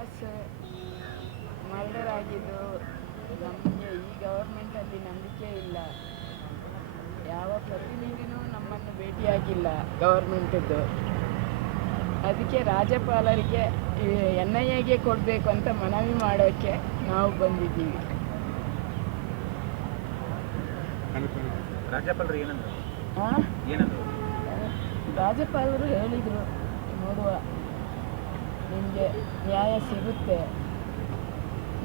Boss murder ಆಗಿದ್ದು ನಮಗೆ ಈ ಗವರ್ಮೆಂಟಲ್ಲಿ ನಂಬಿಕೆ ಇಲ್ಲ. ಯಾವ ಪ್ರತಿನಿಧಿನೂ ನಮ್ಮನ್ನು ಭೇಟಿಯಾಗಿಲ್ಲ ಗವರ್ಮೆಂಟದ್ದು. ಅದಕ್ಕೆ ರಾಜ್ಯಪಾಲರಿಗೆ NIAಗೆ ಕೊಡಬೇಕು ಅಂತ ಮನವಿ ಮಾಡೋಕ್ಕೆ ನಾವು ಬಂದಿದ್ದೀವಿ. ರಾಜ್ಯಪಾಲರು ಏನಂದ್ರು? ರಾಜ್ಯಪಾಲರು ಹೇಳಿದರು, ನೋಡುವ, ನಿಮಗೆ ನ್ಯಾಯ ಸಿಗುತ್ತೆ.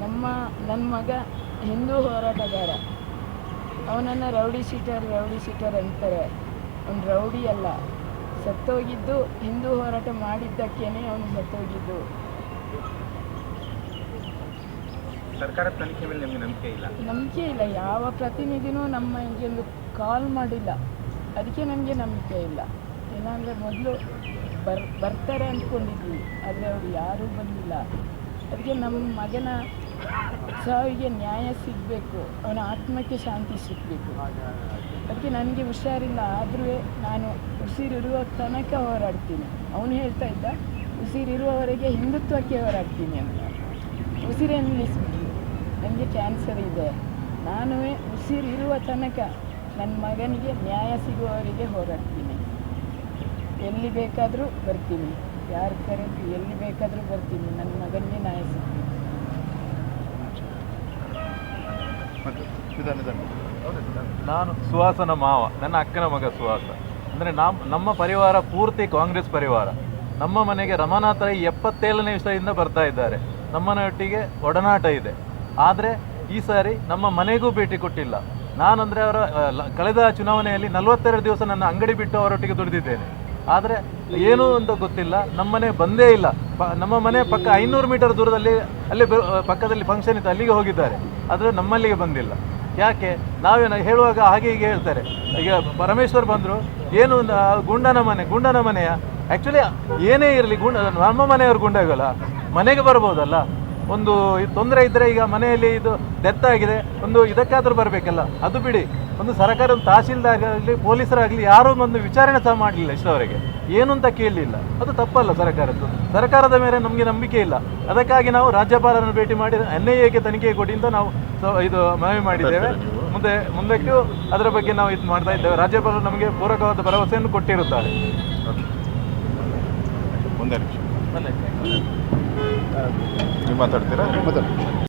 ನನ್ನ ಮಗ ಹಿಂದೂ ಹೋರಾಟಗಾರ, ಅವನನ್ನು ರೌಡಿ ಶೀಟರ್ ಅಂತಾರೆ. ಅವನು ರೌಡಿ ಅಲ್ಲ, ಸತ್ತೋಗಿದ್ದು ಹಿಂದೂ ಹೋರಾಟ ಮಾಡಿದ್ದಕ್ಕೇನೆ ಅವನು ಸತ್ತೋಗಿದ್ದು. ಸರ್ಕಾರದ ತನಿಖೆ ಮೇಲೆ ನಿಮಗೆ ನಂಬಿಕೆ ಇಲ್ಲ. ಯಾವ ಪ್ರತಿನಿಧಿನೂ ನಮಗೆ ಕಾಲ್ ಮಾಡಿಲ್ಲ. ಅದಕ್ಕೆ ನನಗೆ ನಂಬಿಕೆ ಇಲ್ಲ. ಇಲ್ಲಾಂದರೆ ಮೊದಲು ಬರ್ತಾರೆ ಅಂದ್ಕೊಂಡಿದ್ವಿ, ಆದರೆ ಅವರು ಯಾರೂ ಬಂದಿಲ್ಲ. ಅದಕ್ಕೆ ನಮ್ಮ ಮಗನ ಸಾವಿಗೆ ನ್ಯಾಯ ಸಿಗಬೇಕು, ಅವನ ಆತ್ಮಕ್ಕೆ ಶಾಂತಿ ಸಿಗಬೇಕು. ಅದಕ್ಕೆ ನನಗೆ ಹುಷಾರಿಲ್ಲ, ಆದರೂ ನಾನು ಉಸಿರಿರುವ ತನಕ ಹೋರಾಡ್ತೀನಿ. ಅವನು ಹೇಳ್ತಾ ಇದ್ದ, ಉಸಿರಿರುವವರೆಗೆ ಹಿಂದುತ್ವಕ್ಕೆ ಹೋರಾಡ್ತೀನಿ ಅಂತ. ಉಸಿರೇ ನಿಲ್ಲಿಸ್ಬಿಟ್ರು. ನನಗೆ ಕ್ಯಾನ್ಸರ್ ಇದೆ, ನಾನು ಉಸಿರಿರುವ ತನಕ ನನ್ನ ಮಗನಿಗೆ ನ್ಯಾಯ ಸಿಗುವವರೆಗೆ ಹೋರಾಡ್ತೀನಿ. ಎಲ್ಲಿ ಬೇಕಾದರೂ ಬರ್ತೀನಿ, ಯಾರು ಕರೆದು ಎಲ್ಲಿ ಬೇಕಾದರೂ ಬರ್ತೀನಿ. ನನ್ನ ಮಗನಿಗೆ ನ್ಯಾಯ ಸಿಗ್ತೀನಿ. ನಾನು ಸುಹಾಸನ ಮಾವ, ನನ್ನ ಅಕ್ಕನ ಮಗ ಸುಹಾಸ. ಅಂದರೆ ನಮ್ಮ ಪರಿವಾರ ಪೂರ್ತಿ ಕಾಂಗ್ರೆಸ್ ಪರಿವಾರ. ನಮ್ಮ ಮನೆಗೆ ರಮಾನಾಥ 77ನೇ ವಿಷಯದಿಂದ ಬರ್ತಾ ಇದ್ದಾರೆ. ನಮ್ಮನೊಟ್ಟಿಗೆ ಒಡನಾಟ ಇದೆ. ಆದರೆ ಈ ಸಾರಿ ನಮ್ಮ ಮನೆಗೂ ಭೇಟಿ ಕೊಟ್ಟಿಲ್ಲ. ನಾನಂದರೆ ಅವರ ಕಳೆದ ಚುನಾವಣೆಯಲ್ಲಿ 42 ದಿವಸ ನನ್ನ ಅಂಗಡಿ ಬಿಟ್ಟು ಅವರೊಟ್ಟಿಗೆ ದುಡಿದಿದ್ದೇನೆ. ಆದರೆ ಏನೂ ಅಂತ ಗೊತ್ತಿಲ್ಲ, ನಮ್ಮನೆ ಬಂದೇ ಇಲ್ಲ. ನಮ್ಮ ಮನೆ ಪಕ್ಕ 500 ಮೀಟರ್ ದೂರದಲ್ಲಿ ಅಲ್ಲೇ ಪಕ್ಕದಲ್ಲಿ ಫಂಕ್ಷನ್ ಇತ್ತು, ಅಲ್ಲಿಗೆ ಹೋಗಿದ್ದಾರೆ. ಆದರೆ ನಮ್ಮಲ್ಲಿಗೆ ಬಂದಿಲ್ಲ. ಯಾಕೆ? ನಾವೇನು ಹೇಳುವಾಗ ಹಾಗೆ ಹೀಗೆ ಹೇಳ್ತಾರೆ. ಈಗ ಪರಮೇಶ್ವರ್ ಬಂದರು, ಏನು ಗುಂಡನ ಮನೆಯ ಆ್ಯಕ್ಚುಲಿ ಏನೇ ಇರಲಿ ನಮ್ಮ ಮನೆಯವರು ಗುಂಡಾಗಲ್ಲ, ಮನೆಗೆ ಬರ್ಬೋದಲ್ಲ. ಒಂದು ತೊಂದರೆ ಇದ್ದರೆ, ಈಗ ಮನೆಯಲ್ಲಿ ಇದು ಡೆತ್ ಆಗಿದೆ, ಒಂದು ಇದಕ್ಕಾದರೂ ಬರಬೇಕಲ್ಲ. ಅದು ಬಿಡಿ, ಒಂದು ಸರ್ಕಾರದ ತಹಸೀಲ್ದಾರ್ ಆಗಲಿ ಪೊಲೀಸರಾಗಲಿ ಯಾರೂ ಒಂದು ವಿಚಾರಣೆ ಸಹ ಮಾಡಲಿಲ್ಲ ಇಷ್ಟವರೆಗೆ. ಏನು ಅಂತ ಕೇಳಲಿಲ್ಲ. ಅದು ತಪ್ಪಲ್ಲ ಸರ್ಕಾರದ್ದು. ಸರ್ಕಾರದ ಮೇಲೆ ನಮಗೆ ನಂಬಿಕೆ ಇಲ್ಲ. ಅದಕ್ಕಾಗಿ ನಾವು ರಾಜ್ಯಪಾಲರನ್ನು ಭೇಟಿ ಮಾಡಿ NIAಗೆ ತನಿಖೆ ಕೊಡಿ ಅಂತ ನಾವು ಇದು ಮನವಿ ಮಾಡಿದ್ದೇವೆ. ಮುಂದಕ್ಕೂ ಅದರ ಬಗ್ಗೆ ನಾವು ಇದು ಮಾಡ್ತಾ ಇದ್ದೇವೆ. ರಾಜ್ಯಪಾಲರು ನಮಗೆ ಪೂರಕವಾದ ಭರವಸೆಯನ್ನು ಕೊಟ್ಟಿರುತ್ತಾರೆ. ಒಂದೇ ನಿಮಿಷ ನೀವು ಮಾತಾಡ್ತೀರಾ?